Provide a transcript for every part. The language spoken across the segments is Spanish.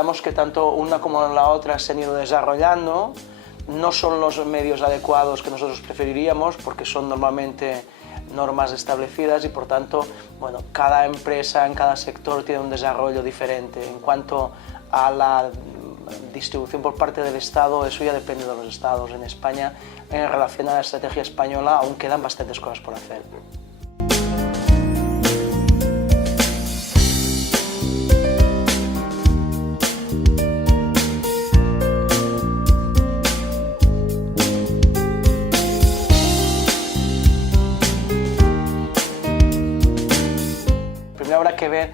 pensamos que tanto una como la otra se han ido desarrollando. No son los medios adecuados que nosotros preferiríamos porque son normalmente normas establecidas y por tanto, bueno, cada empresa en cada sector tiene un desarrollo diferente. En cuanto a la distribución por parte del Estado, eso ya depende de los estados. En España, en relación a la estrategia española, aún quedan bastantes cosas por hacer. Primero habrá que ver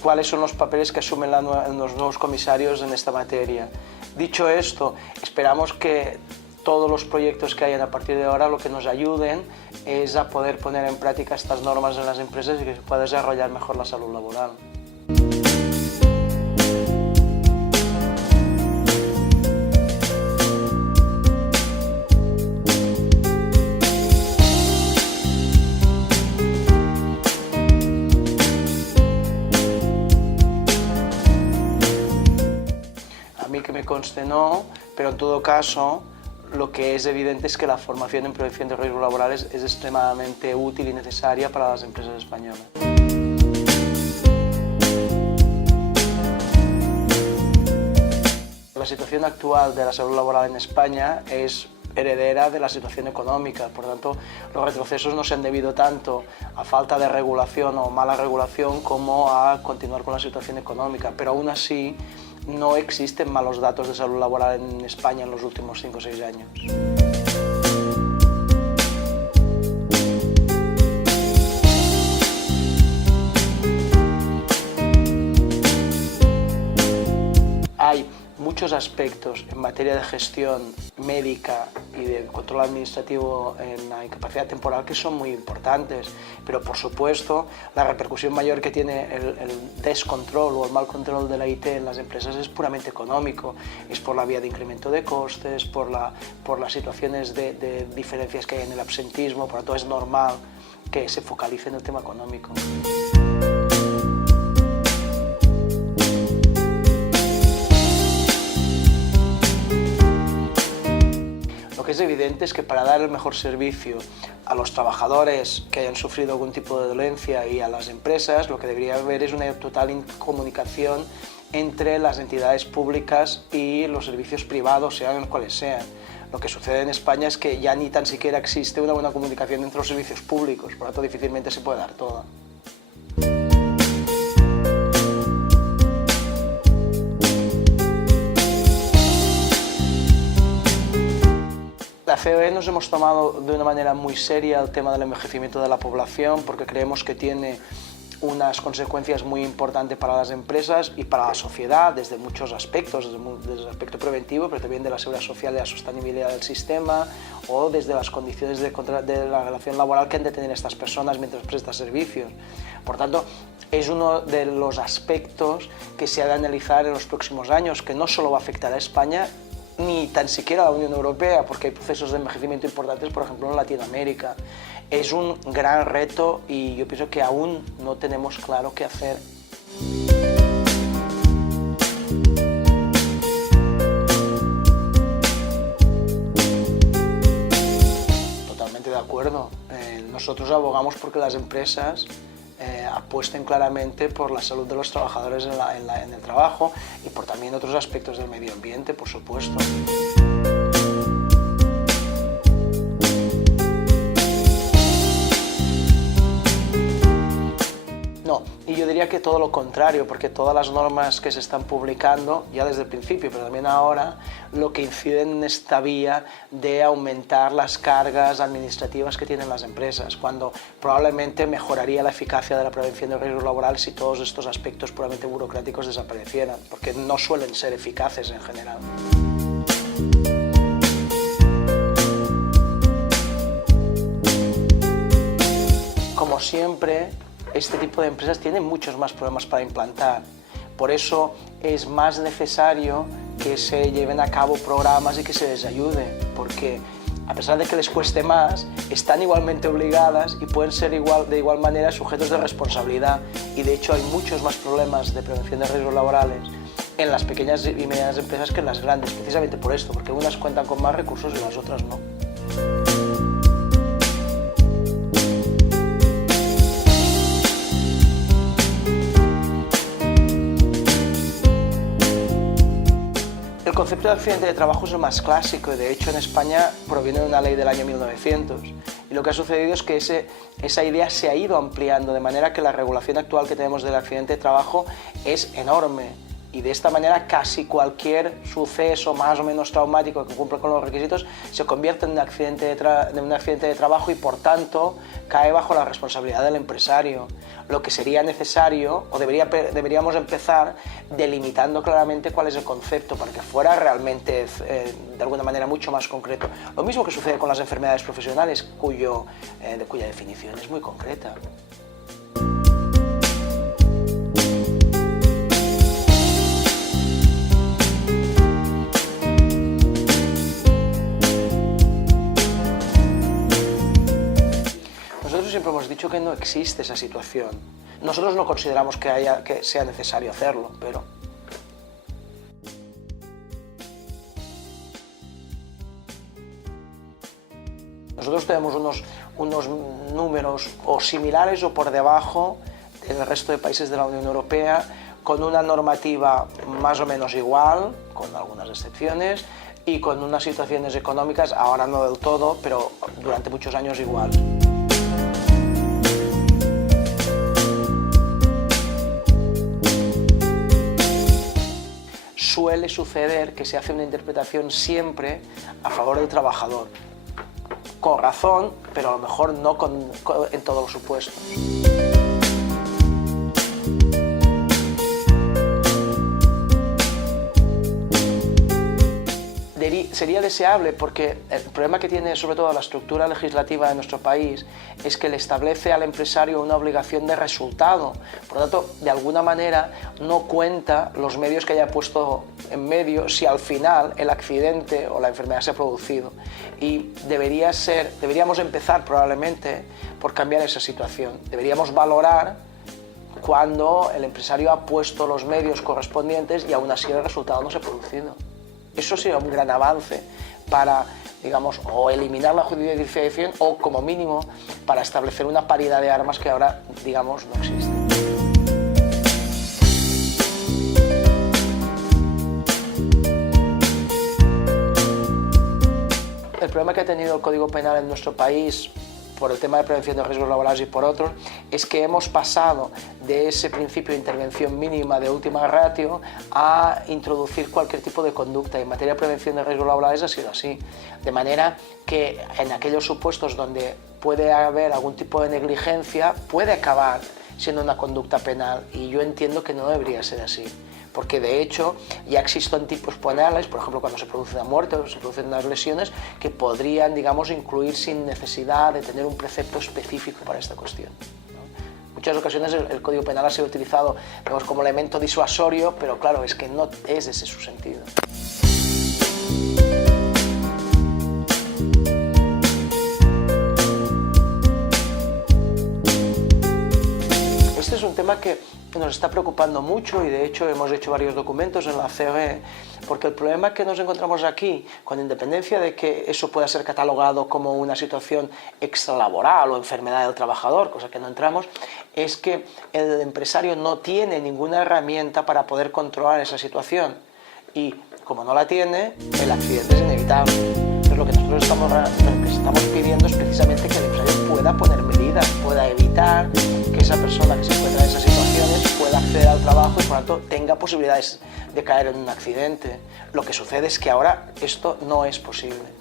cuáles son los papeles que asumen los nuevos comisarios en esta materia. Dicho esto, esperamos que todos los proyectos que hayan a partir de ahora lo que nos ayuden es a poder poner en práctica estas normas en las empresas y que se pueda desarrollar mejor la salud laboral. A mí que me conste no, pero en todo caso lo que es evidente es que la formación en prevención de riesgos laborales es extremadamente útil y necesaria para las empresas españolas. La situación actual de la salud laboral en España es heredera de la situación económica, por lo tanto los retrocesos no se han debido tanto a falta de regulación o mala regulación como a continuar con la situación económica, pero aún así no existen malos datos de salud laboral en España en los últimos 5 o 6 años. Hay muchos aspectos en materia de gestión médica y de control administrativo en la incapacidad temporal que son muy importantes, pero por supuesto la repercusión mayor que tiene el descontrol o el mal control de la IT en las empresas es puramente económico, es por la vía de incremento de costes, por las situaciones de diferencias que hay en el absentismo, por lo tanto es normal que se focalice en el tema económico. Lo que es evidente es que para dar el mejor servicio a los trabajadores que hayan sufrido algún tipo de dolencia y a las empresas, lo que debería haber es una total comunicación entre las entidades públicas y los servicios privados, sean cuales sean. Lo que sucede en España es que ya ni tan siquiera existe una buena comunicación entre los servicios públicos, por lo tanto difícilmente se puede dar toda. La COE nos hemos tomado de una manera muy seria el tema del envejecimiento de la población porque creemos que tiene unas consecuencias muy importantes para las empresas y para la sociedad desde muchos aspectos, desde el aspecto preventivo, pero también de la seguridad social y la sostenibilidad del sistema o desde las condiciones de la relación laboral que han de tener estas personas mientras prestan servicios. Por tanto, es uno de los aspectos que se ha de analizar en los próximos años, que no solo va a afectar a España, ni tan siquiera a la Unión Europea, porque hay procesos de envejecimiento importantes, por ejemplo, en Latinoamérica. Es un gran reto y yo pienso que aún no tenemos claro qué hacer. Totalmente de acuerdo. Nosotros abogamos porque las empresas apuesten claramente por la salud de los trabajadores en el trabajo y por también otros aspectos del medio ambiente, por supuesto. No, y yo diría que todo lo contrario, porque todas las normas que se están publicando, ya desde el principio, pero también ahora, lo que inciden en esta vía de aumentar las cargas administrativas que tienen las empresas, cuando probablemente mejoraría la eficacia de la prevención de riesgos laborales si todos estos aspectos puramente burocráticos desaparecieran, porque no suelen ser eficaces en general. Como siempre, este tipo de empresas tienen muchos más problemas para implantar. Por eso es más necesario que se lleven a cabo programas y que se les ayude, porque a pesar de que les cueste más, están igualmente obligadas y pueden ser de igual manera sujetos de responsabilidad. Y de hecho hay muchos más problemas de prevención de riesgos laborales en las pequeñas y medianas empresas que en las grandes, precisamente por esto, porque unas cuentan con más recursos y las otras no. El concepto de accidente de trabajo es el más clásico y de hecho en España proviene de una ley del año 1900 y lo que ha sucedido es que esa idea se ha ido ampliando de manera que la regulación actual que tenemos del accidente de trabajo es enorme y de esta manera casi cualquier suceso más o menos traumático que cumpla con los requisitos se convierte en un accidente de trabajo y por tanto cae bajo la responsabilidad del empresario. Lo que sería necesario, o deberíamos empezar delimitando claramente cuál es el concepto para que fuera realmente de alguna manera mucho más concreto. Lo mismo que sucede con las enfermedades profesionales cuya definición es muy concreta. Nosotros siempre hemos dicho que no existe esa situación. Nosotros no consideramos que sea necesario hacerlo, pero... Nosotros tenemos unos números o similares o por debajo del resto de países de la Unión Europea, con una normativa más o menos igual, con algunas excepciones, y con unas situaciones económicas, ahora no del todo, pero durante muchos años igual. Suele suceder que se hace una interpretación siempre a favor del trabajador, con razón, pero a lo mejor no en todos los supuestos. Sería deseable porque el problema que tiene sobre todo la estructura legislativa de nuestro país es que le establece al empresario una obligación de resultado. Por lo tanto, de alguna manera no cuenta los medios que haya puesto en medio si al final el accidente o la enfermedad se ha producido. Y deberíamos empezar probablemente por cambiar esa situación. Deberíamos valorar cuando el empresario ha puesto los medios correspondientes y aún así el resultado no se ha producido. Eso sería un gran avance para, digamos, o eliminar la judicialización o, como mínimo, para establecer una paridad de armas que ahora, digamos, no existe. El problema que ha tenido el Código Penal en nuestro país por el tema de prevención de riesgos laborales y por otros, es que hemos pasado de ese principio de intervención mínima de última ratio a introducir cualquier tipo de conducta. Y en materia de prevención de riesgos laborales ha sido así. De manera que en aquellos supuestos donde puede haber algún tipo de negligencia, puede acabar siendo una conducta penal. Y yo entiendo que no debería ser así. Porque de hecho ya existen tipos penales, por ejemplo cuando se produce una muerte o se producen unas lesiones, que podrían, digamos, incluir sin necesidad de tener un precepto específico para esta cuestión, ¿no? En muchas ocasiones el Código Penal ha sido utilizado, digamos, como elemento disuasorio, pero claro, es que no es ese su sentido. Este es un tema que nos está preocupando mucho y de hecho hemos hecho varios documentos en la COE, porque el problema que nos encontramos aquí, con independencia de que eso pueda ser catalogado como una situación extralaboral o enfermedad del trabajador, cosa que no entramos, es que el empresario no tiene ninguna herramienta para poder controlar esa situación y como no la tiene, el accidente es inevitable. Entonces lo que nosotros estamos pidiendo es precisamente que el empresario pueda poner medidas, pueda evitar que esa persona que se encuentra en esas situaciones pueda acceder al trabajo y por lo tanto tenga posibilidades de caer en un accidente. Lo que sucede es que ahora esto no es posible.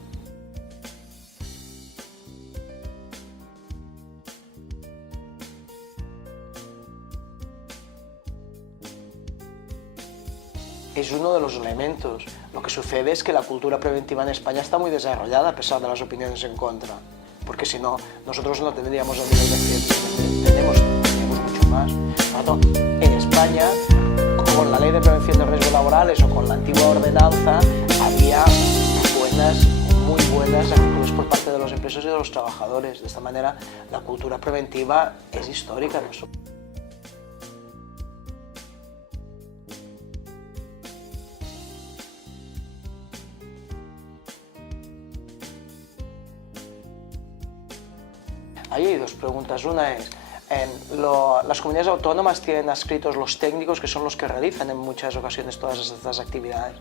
Es uno de los elementos. Lo que sucede es que la cultura preventiva en España está muy desarrollada a pesar de las opiniones en contra, porque si no, nosotros no tendríamos el nivel de accidentes que tenemos mucho más. Por lo tanto, en España, con la ley de prevención de riesgos laborales o con la antigua ordenanza, había muy buenas actitudes por parte de los empresarios y de los trabajadores. De esta manera, la cultura preventiva es histórica en nuestro país. Ahí hay dos preguntas. Una es, las comunidades autónomas tienen adscritos los técnicos, que son los que realizan en muchas ocasiones todas estas actividades.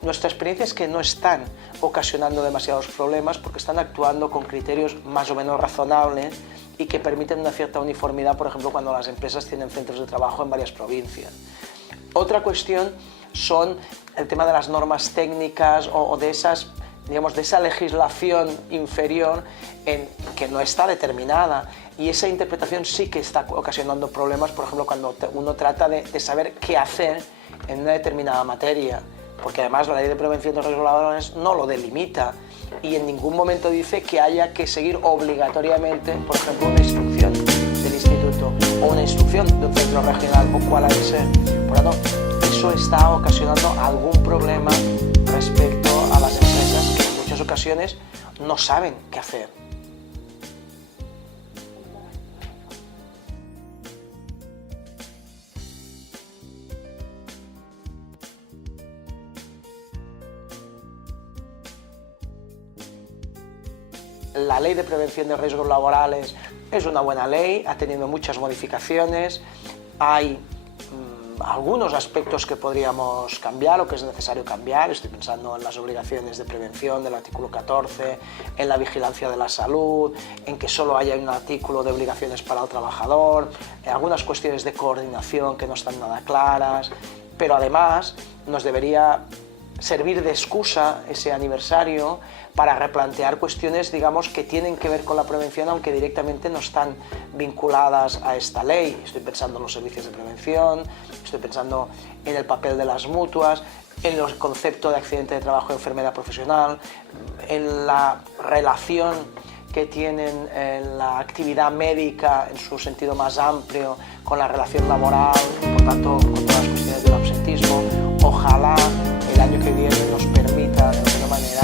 Nuestra experiencia es que no están ocasionando demasiados problemas porque están actuando con criterios más o menos razonables y que permiten una cierta uniformidad, por ejemplo, cuando las empresas tienen centros de trabajo en varias provincias. Otra cuestión son el tema de las normas técnicas o de esas, digamos, de esa legislación inferior que no está determinada, y esa interpretación sí que está ocasionando problemas, por ejemplo, cuando uno trata de saber qué hacer en una determinada materia, porque además la Ley de Prevención de Riesgos Laborales no lo delimita y en ningún momento dice que haya que seguir obligatoriamente, por ejemplo, una instrucción del instituto o una instrucción de un centro regional o cuál ha de ser. Por lo tanto, eso está ocasionando algún problema respecto a las empresas que en muchas ocasiones no saben qué hacer. La Ley de Prevención de Riesgos Laborales es una buena ley, ha tenido muchas modificaciones, hay algunos aspectos que podríamos cambiar o que es necesario cambiar. Estoy pensando en las obligaciones de prevención del artículo 14, en la vigilancia de la salud, en que solo haya un artículo de obligaciones para el trabajador, en algunas cuestiones de coordinación que no están nada claras, pero además nos debería servir de excusa ese aniversario para replantear cuestiones, digamos, que tienen que ver con la prevención, aunque directamente no están vinculadas a esta ley. Estoy pensando en los servicios de prevención, estoy pensando en el papel de las mutuas, en el concepto de accidente de trabajo y enfermedad profesional, en la relación que tienen en la actividad médica en su sentido más amplio con la relación laboral, por tanto, con todas las cuestiones del absentismo. Ojalá el año que viene nos permita de alguna manera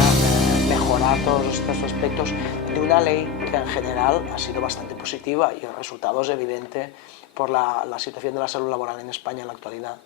mejorar todos estos aspectos de una ley que en general ha sido bastante positiva y el resultado es evidente por la situación de la salud laboral en España en la actualidad.